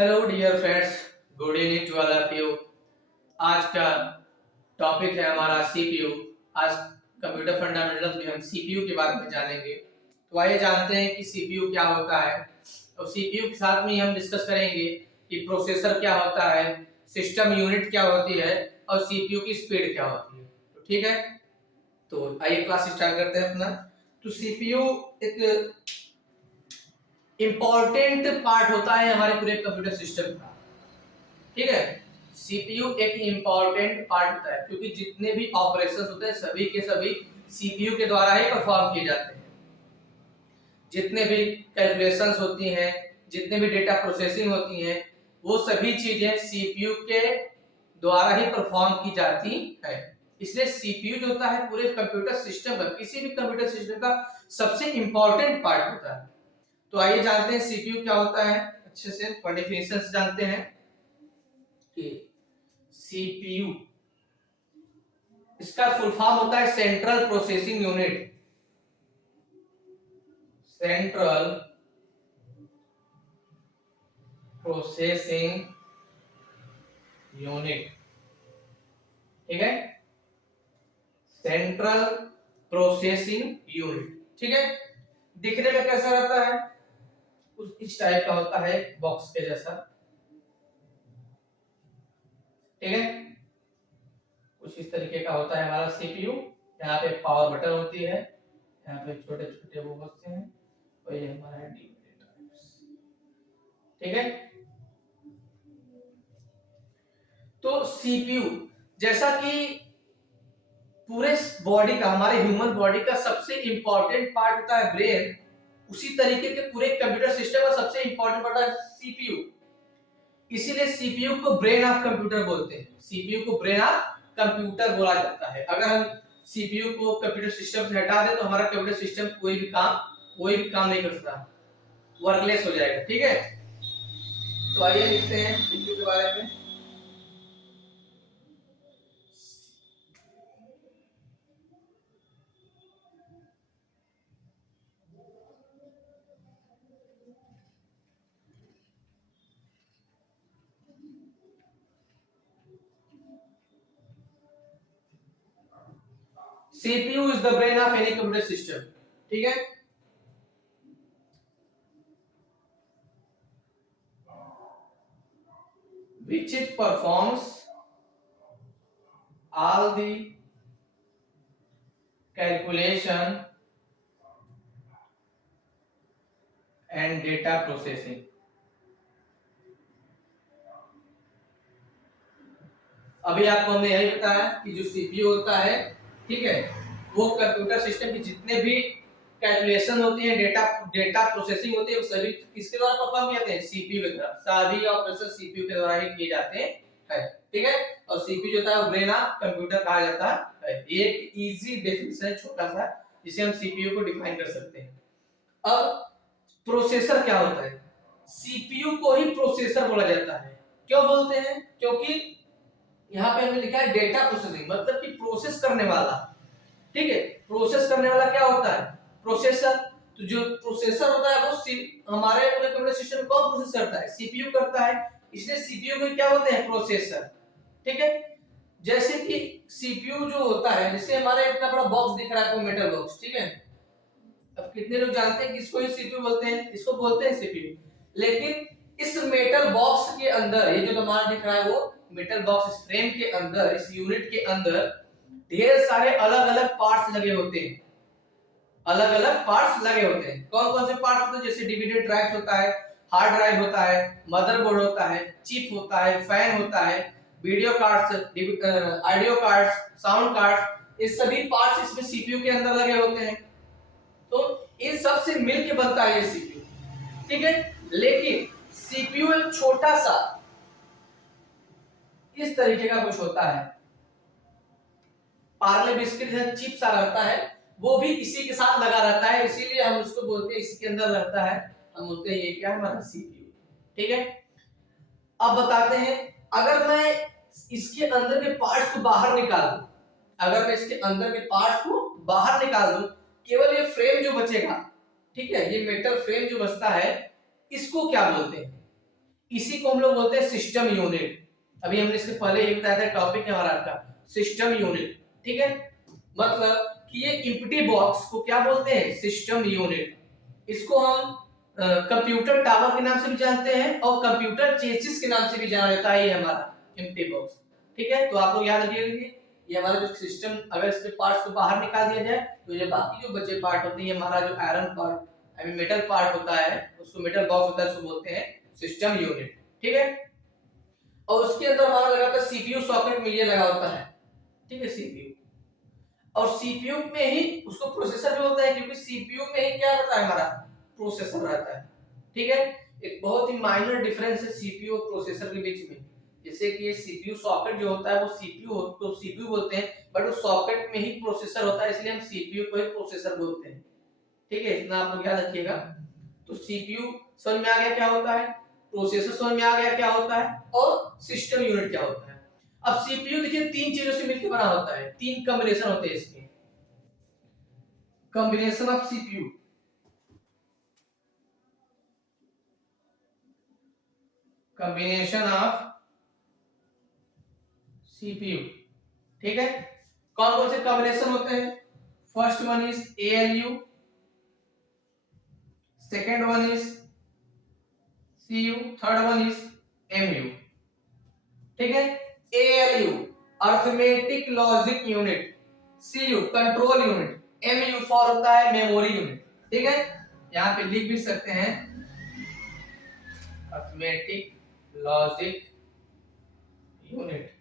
Hello dear friends, good evening to all of you. आज का topic है हमारा सीपीयू। आज कंप्यूटर फंडामेंटल्स में हम सीपीयू के बारे में जानेंगे। तो आइए जानते हैं कि सीपीयू क्या होता है, और सीपीयू के साथ में हम डिस्कस करेंगे कि प्रोसेसर क्या होता है, सिस्टम यूनिट क्या होती है और सीपीयू की स्पीड क्या होती है। तो ठीक है, तो आइए क्लास स्टार्ट करते हैं अपना। तो सीपीयू एक इंपॉर्टेंट पार्ट होता है हमारे पूरे कंप्यूटर सिस्टम का। ठीक है, सीपीयू एक इंपॉर्टेंट पार्ट होता है क्योंकि जितने भी ऑपरेशंस होते हैं सभी के सभी सीपीयू के द्वारा ही परफॉर्म किए जाते हैं। जितने भी कैलकुलेशंस होती हैं, जितने भी डेटा प्रोसेसिंग होती हैं, वो सभी चीजें सीपीयू के द्वारा ही परफॉर्म की जाती है। इसलिए सीपीयू जो होता है पूरे कंप्यूटर सिस्टम का, किसी भी कंप्यूटर सिस्टम का सबसे इंपॉर्टेंट पार्ट होता है। तो आइए जानते हैं सीपीयू क्या होता है, अच्छे से डेफिनेशन जानते हैं कि सीपीयू इसका फुल फॉर्म होता है central processing unit. Central processing unit, ठीक है, सेंट्रल प्रोसेसिंग यूनिट। ठीक है, दिखने में कैसा रहता है, कुछ इस टाइप का होता है, बॉक्स के जैसा। ठीक है, कुछ इस तरीके का होता है हमारा सीपीयू। यहाँ पे पावर बटन होती है, यहाँ पे छोटे छोटे वो होते हैं, और ये हमारा है डीवीडी। ठीक है, तो सीपीयू जैसा कि पूरे बॉडी का, हमारे ह्यूमन बॉडी का सबसे इंपॉर्टेंट पार्ट होता है ब्रेन, उसी तरीके के पूरे कंप्यूटर सिस्टम का सबसे इंपॉर्टेंट पार्ट है सीपीयू। इसीलिए सीपीयू को ब्रेन ऑफ कंप्यूटर बोलते हैं। सीपीयू को ब्रेन ऑफ कंप्यूटर बोला जाता है। अगर हम सीपीयू को कंप्यूटर सिस्टम से हटा दें तो हमारा कंप्यूटर सिस्टम कोई भी काम नहीं कर सकता, वर्कलेस हो जाएगा। ठीक है, तो आइए देखते हैं सीपीयू के बारे में। CPU is the brain of any computer system। ठीक है, which it performs all the calculation and data processing। अभी आपको हमने यही बताया कि जो सीपीयू होता है, ठीक है, वो कंप्यूटर सिस्टम की जितने भी कैलकुलेशन होती है, डेटा प्रोसेसिंग होती है, वो सभी किसके द्वारा परफॉर्म किए जाते हैं, सीपीयू के द्वारा। सारी ऑपरेशन सीपीयू के द्वारा ही किए जाते हैं। ठीक है, और सीपीयू जो होता है वो ब्रेन ऑफ कंप्यूटर कहा जाता है। ये एक इजी डेफिनेशन छोटा सा जिसे हम सीपीयू को डिफाइन कर सकते हैं। अब प्रोसेसर क्या होता है, सीपीयू को ही प्रोसेसर बोला जाता है। क्यों बोलते हैं, क्योंकि यहाँ पे हमने लिखा है डेटा प्रोसेसिंग, मतलब कि प्रोसेस करने वाला। ठीक है, प्रोसेस करने वाला क्या होता है, प्रोसेसर। तो जो प्रोसेसर होता है वो हमारे पूरे कंप्यूटर सिस्टम में कौन प्रोसेस करता है, सीपीयू करता है। इसलिए सीपीयू को क्या होते हैं, प्रोसेसर। ठीक है, जैसे कि सीपीयू जो होता है, जैसे हमारे इतना बड़ा बॉक्स दिख रहा है आपको, मेटल बॉक्स। ठीक है, अब कितने लोग जानते हैं कि इसको ही सीपीयू बोलते हैं, इसको बोलते हैं सीपीयू। लेकिन इस मेटल बॉक्स के अंदर, ये जो हमारा दिख रहा है वो मेटल बॉक्स, इस फ्रेम के अंदर, इस यूनिट के अंदर ढेर सारे अलग अलग पार्ट्स लगे होते हैं। अलग अलग पार्ट्स लगे होते हैं। कौन कौन से पार्ट्स होते हैं, जैसे डीवीडी ड्राइव होता है, हार्ड ड्राइव होता है, मदरबोर्ड होता है, चिप होता है, फैन होता है, video cards, audio cards, sound cards, ये सभी पार्ट्स इसमें सीपीयू के अंदर लगे होते हैं। तो इन सब से मिलके बनता है ये सीपीयू। ठीक है, लेकिन सीपीयू एक छोटा सा इस तरीके का कुछ होता है, पार्ले बिस्किट है, चिप सा रहता है, वो भी इसी के साथ लगा रहता है, इसीलिए हम उसको बोलते हैं, इसके अंदर रहता है, हम बोलते हैं ये क्या है, हमारा सीपीयू। ठीक है, अब बताते हैं, अगर मैं इसके अंदर के पार्ट्स को बाहर निकाल दूं, अगर मैं इसके अंदर के पार्ट्स को बाहर निकाल दूं, केवल ये फ्रेम जो बचेगा, ठीक है, ये मेटल फ्रेम जो बचता है, इसको क्या बोलते हैं, इसी को हम लोग बोलते हैं सिस्टम यूनिट। अभी हमने इसके पहले ये बताया था, टॉपिक है हमारा का सिस्टम यूनिट, ठीक है। मतलब कि ये एम्प्टी बॉक्स को क्या बोलते हैं, सिस्टम यूनिट। इसको हम कंप्यूटर टावर के नाम से भी जानते हैं और कंप्यूटर चेसिस के नाम से भी जाना जाता है, ये हमारा एम्प्टी बॉक्स, ठीक है। तो आप लोग याद रखिएगा ये हमारा जो सिस्टम, अगर इसके पार्ट्स को बाहर निकाल दिया जाए तो ये बाकी जो बचे पार्ट होते हैं, हमारा जो iron part, I mean metal part होता है, उसको मेटल बॉक्स होता है, उसको बोलते हैं सिस्टम यूनिट, ठीक है। और उसके अंदर हमारा लगा होता है सीपीयू सॉकेट में, ये लगा होता है, ठीक है, सीपीयू। और सीपीयू में ही उसको प्रोसेसर भी बोलते हैं, क्योंकि सीपीयू में ही क्या रहता है, हमारा प्रोसेसर रहता है, ठीक है। एक बहुत ही माइनर डिफरेंस है सीपीयू और प्रोसेसर के बीच में। जैसे कि ये सीपीयू सॉकेट जो होता है वो सीपीयू तो सीपीयू बोलते हैं, बट वो सॉकेट में ही प्रोसेसर होता है, इसलिए हम सीपीयू को ही प्रोसेसर बोलते हैं, ठीक है। इतना आप लोग याद रखिएगा। तो सीपीयू समझ में आ गया क्या होता है, प्रोसेसर समझ में आ गया क्या होता है, और सिस्टम यूनिट क्या होता है। अब सीपीयू देखिए तीन चीजों से मिलकर बना होता है, तीन कॉम्बिनेशन होते हैं इसके, combination of CPU, combination of CPU, ठीक है। कौन कौन से कॉम्बिनेशन होते हैं, first one is ALU, second one is CU, third one is MU, ठीक है। ALU arithmetic logic unit, CU control unit, MU for होता है मेमोरी यूनिट, ठीक है। यहां पे लिख भी सकते हैं arithmetic logic unit,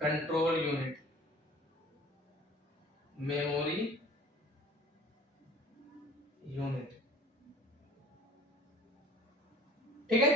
control unit, memory unit, ठीक है।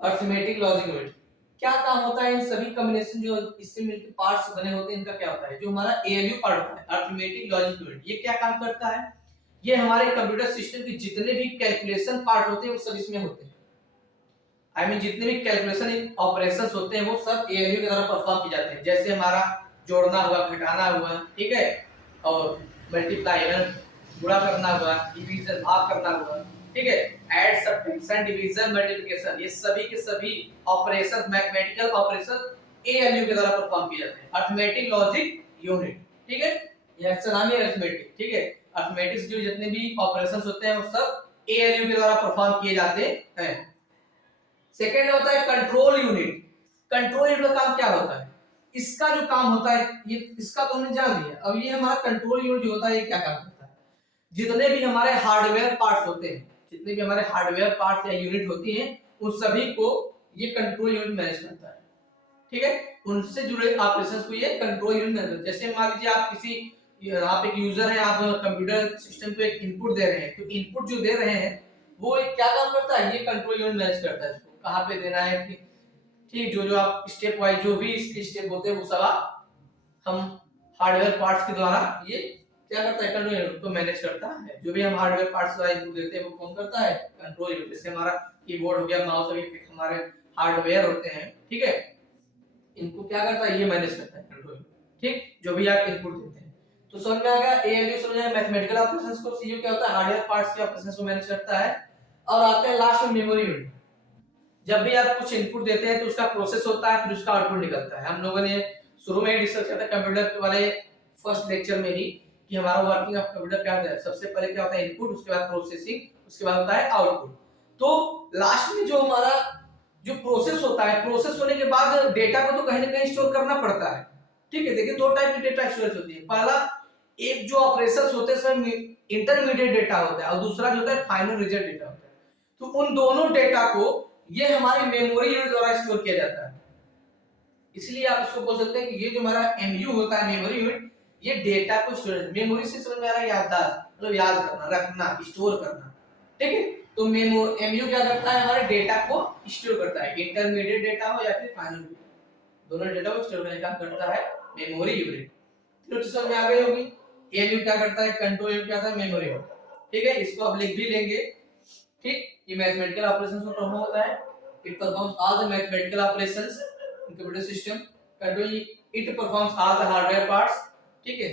अर्थमेटिक लॉजिक यूनिट क्या काम होता है, इन सभी कॉम्बिनेशन जो इससे मिलकर पार्ट्स बने होते हैं, इनका क्या होता है, जो हमारा एएलयू पार्ट होता है, अर्थमेटिक लॉजिक यूनिट, ये क्या काम करता है, ये हमारे कंप्यूटर सिस्टम के जितने भी कैलकुलेशन पार्ट होते हैं वो सब इसमें होते हैं। आई मीन जितने भी कैलकुलेशन ऑपरेशंस होते हैं वो सब एएलयू के द्वारा परफॉर्म किए जाते हैं। जैसे हमारा जोड़ना हुआ, घटाना हुआ, ठीक है, और मल्टीप्लाई गुणा करना हुआ, डिवीजन भाग करना हुआ, ठीक है, ऐड सब्ट्रैक्शन डिवीजन मल्टीप्लिकेशन, ये सभी के सभी ऑपरेशन, मैथमेटिकल ऑपरेशन एएलयू के द्वारा परफॉर्म किए जाते हैं, अर्थमेटिक लॉजिक यूनिट, ठीक है। यह इसका नाम है अर्थमेटिक, ठीक है। अर्थमेटिक्स जो जितने भी ऑपरेशंस होते हैं वो सब एएलयू के द्वारा परफॉर्म किए जाते हैं। सेकेंड होता है कंट्रोल यूनिट। कंट्रोल यूनिट का काम क्या होता है, इसका जो काम होता है, ये इसका तो हमने जान लिया। अब ये हमारा कंट्रोल यूनिट जो होता है ये क्या काम करता है, जितने भी हमारे हार्डवेयर पार्ट्स होते हैं, जितने भी हमारे हार्डवेयर पार्ट्स या यूनिट होती हैं, उन सभी को ये कंट्रोल यूनिट मैनेज करता है, ठीक है। उनसे जुड़े ऑपरेशंस को ये कंट्रोल यूनिट मैनेज करता है। जैसे मान लीजिए आप किसी, आप एक यूजर है, आप कंप्यूटर सिस्टम को एक इनपुट दे रहे हैं, तो इनपुट जो दे रहे हैं वो क्या काम करता है, ये कंट्रोल यूनिट मैनेज करता है, इसको कहां पे देना है, कि ठीक जो जो आप स्टेप वाइज जो भी इसके स्टेप होते हैं वो सब हम हार्डवेयर पार्ट्स के द्वारा ये क्या करता है, कंट्रोल यूनिट को मैनेज करता है। जो भी हम हार्डवेयर पार्ट्स द्वारा इनपुट देते हैं वो कौन करता है, कंट्रोल यूनिट। जैसे हमारा कीबोर्ड हो गया, माउस हो गया, हमारे हार्डवेयर होते हैं, ठीक है, इनको क्या करता है, ये मैनेज करता है कंट्रोल यूनिट, ठीक, जो भी आप इनपुट देते हैं। तो समझ में आ गया, एएलयू समझ में, मैथमेटिकल ऑपरेशंस को, सीयू क्या होता है, हार्डवेयर पार्ट्स के ऑपरेशंस को मैनेज करता है। और आते हैं लास्ट में मेमोरी यूनिट। जब भी आप कुछ इनपुट देते हैं तो उसका प्रोसेस होता है, फिर उसका आउटपुट निकलता है। हम लोगों ने शुरू में ही डिस्कस किया था कंप्यूटर वाले फर्स्ट लेक्चर में ही कि हमारा वर्किंग ऑफ कंप्यूटर क्या होता है, सबसे पहले क्या होता है इनपुट, उसके बाद प्रोसेसिंग, उसके बाद होता है आउटपुट। तो लास्ट में जो हमारा जो प्रोसेस होता है, प्रोसेस होने के बाद डेटा को तो कहीं ना कहीं स्टोर करना पड़ता है, ठीक है। देखिए दो टाइप की डेटा स्टोरेज होती है, पहला एक जो ऑपरेशंस होते हैं उसमें इंटरमीडिएट डेटा होता है, और दूसरा जो होता है फाइनल रिजल्ट डेटा होता है। तो उन दोनों डेटा को ये हमारी मेमोरी यूनिट द्वारा स्टोर किया जाता है। इसलिए आप इसको बोल सकते हैं कि ये जो हमारा एमयू होता है, मेमोरी यूनिट, ये डेटा को स्टोरेज, मेमोरी से समझ में आ रहा है याददाश्त, मतलब याद करना, रखना, स्टोर करना, ठीक है। तो एमयू क्या करता है, हमारे डेटा को स्टोर करता है, इंटरमीडिएट डेटा हो या फिर फाइनल, दोनों डेटा को स्टोर करने का काम करता है मेमोरी यूनिट। तो समझ में आ गई होगी, एमयू क्या करता है, कंट्रोल यूनिट क्या करता है, मेमोरी यूनिट, ठीक है। इसको आप लिख भी लेंगे, ठीक। ये मैथमेटिकल ऑपरेशंस को परफॉर्म होता है, it performs all the mathematical operations in computer system, control it performs all the hardware parts, ठीक है।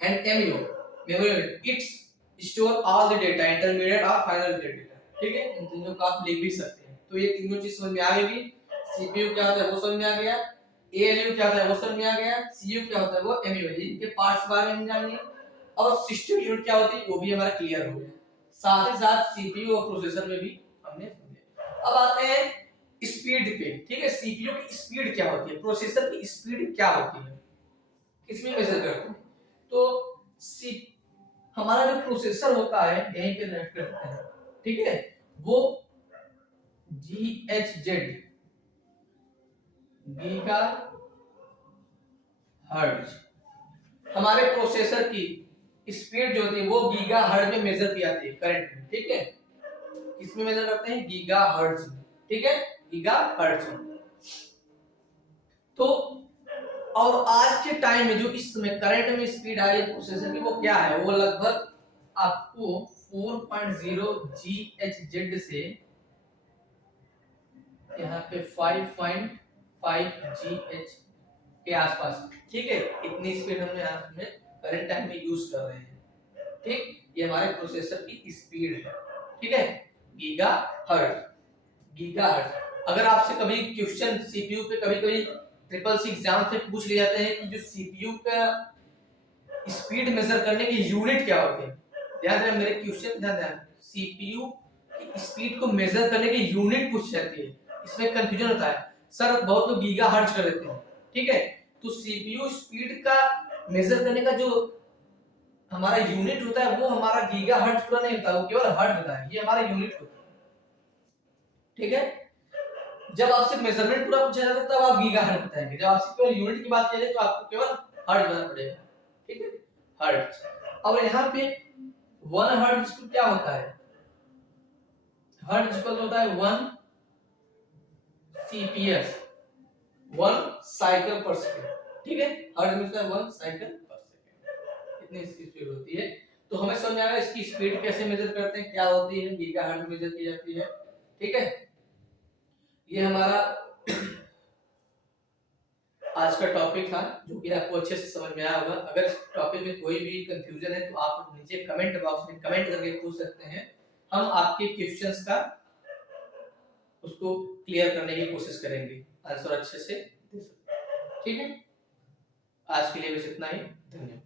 And MU memory unit, it's store all the data, intermediate और फाइनल डेटा, ठीक है, इन तीनों को आप लिख भी सकते हैं। तो ये तीनों चीज समझ में आ गई। सीपीयू क्या होता है वो समझ में आ गया, एएलयू क्या होता है वो समझ में आ गया, सीयू क्या होता है वो एमयू, इनके पार्ट्स बारे में जानिए, और सिस्टम यूनिट क्या होती है वो भी हमारा क्लियर हो गया। साथ ही साथ सीपीयू और प्रोसेसर में भी हमने समझा। अब आते हैं स्पीड पे, ठीक है। सीपीयू की स्पीड क्या होती है, प्रोसेसर की स्पीड क्या होती है, किसमें मेजर करते हैं। तो सी हमारा जो प्रोसेसर होता है यहीं पे नोट करते हैं, ठीक है, वो GHz गीगा हर्ट्ज, हमारे प्रोसेसर की स्पीड जो होती है वो गीगा हर्ट्ज में मेजर की जाती है करंट में, ठीक है। इसमें मेजर करते हैं गीगा हर्ट्ज, ठीक है, गीगा हर्ट्ज। तो और आज के टाइम में जो इस समय करंट में स्पीड आ रही है प्रोसेसर की वो क्या है, वो लगभग आपको 4.0 GHz से यहाँ पे 5.5 GHz के आसपास, ठीक है, इतनी स्पीड हमने यहाँ में करंट टाइम में यूज कर रहे हैं, ठीक। ये हमारे प्रोसेसर की स्पीड है, ठीक है, गीगा हर्ट्ज, गीगा हर्ट्ज। अगर आपसे कभी क्वेश्चन सीपीयू पे कभी-कभी ट्रिपल सी एग्जाम से पूछ लिए जाते हैं कि जो सीपीयू का स्पीड मेजर करने की यूनिट क्या होती है, ध्यान देना मेरे क्वेश्चन, ध्यान देना, सीपीयू की स्पीड को मेजर करने की यूनिट पूछ जाती है, इसमें कंफ्यूजन होता है। सर बहुत लोग गीगा हर्ट्ज कर देते हैं, ठीक है। तो सीपीयू स्पीड का मेजर करने का जो हमारा यूनिट होता है वो हमारा गीगा हर्ट्ज पूरा नहीं होता, वो केवल हर्ट्ज होता है, ये हमारा यूनिट होता है, ठीक है। जब आपसे मेजरमेंट पूरा पूछा जाता है तब आप गीगा हर्ट्ज बताएंगे, जब आपसे केवल यूनिट की बात की जाए तो आपको केवल हर्ट्ज बताना पड़ेगा, ठीक है, हर्ट्ज। अब यहाँ पे 1 हर्ट्ज क्या होता है, हर्ट्ज इक्वल होता है 1 CPS, 1 साइकिल पर सेकंड, ठीक है, हर्ट्ज में 1 साइकिल पर सेकंड, इतनी इसकी स्पीड होती है। तो हमें समझ में आ गया इसकी स्पीड कैसे मेजर करते हैं, क्या होती है, गीगा हर्ट्ज मेजर की जाती है, ठीक है। ये हमारा आज का टॉपिक था जो कि आपको अच्छे से समझ में आया होगा। अगर इस टॉपिक में कोई भी कंफ्यूजन है तो आप नीचे कमेंट बॉक्स में कमेंट करके पूछ सकते हैं, हम आपके क्वेश्चंस का उसको क्लियर करने की कोशिश करेंगे, आंसर अच्छे से दे सकते हैं, ठीक है। आज के लिए बस इतना ही, धन्यवाद।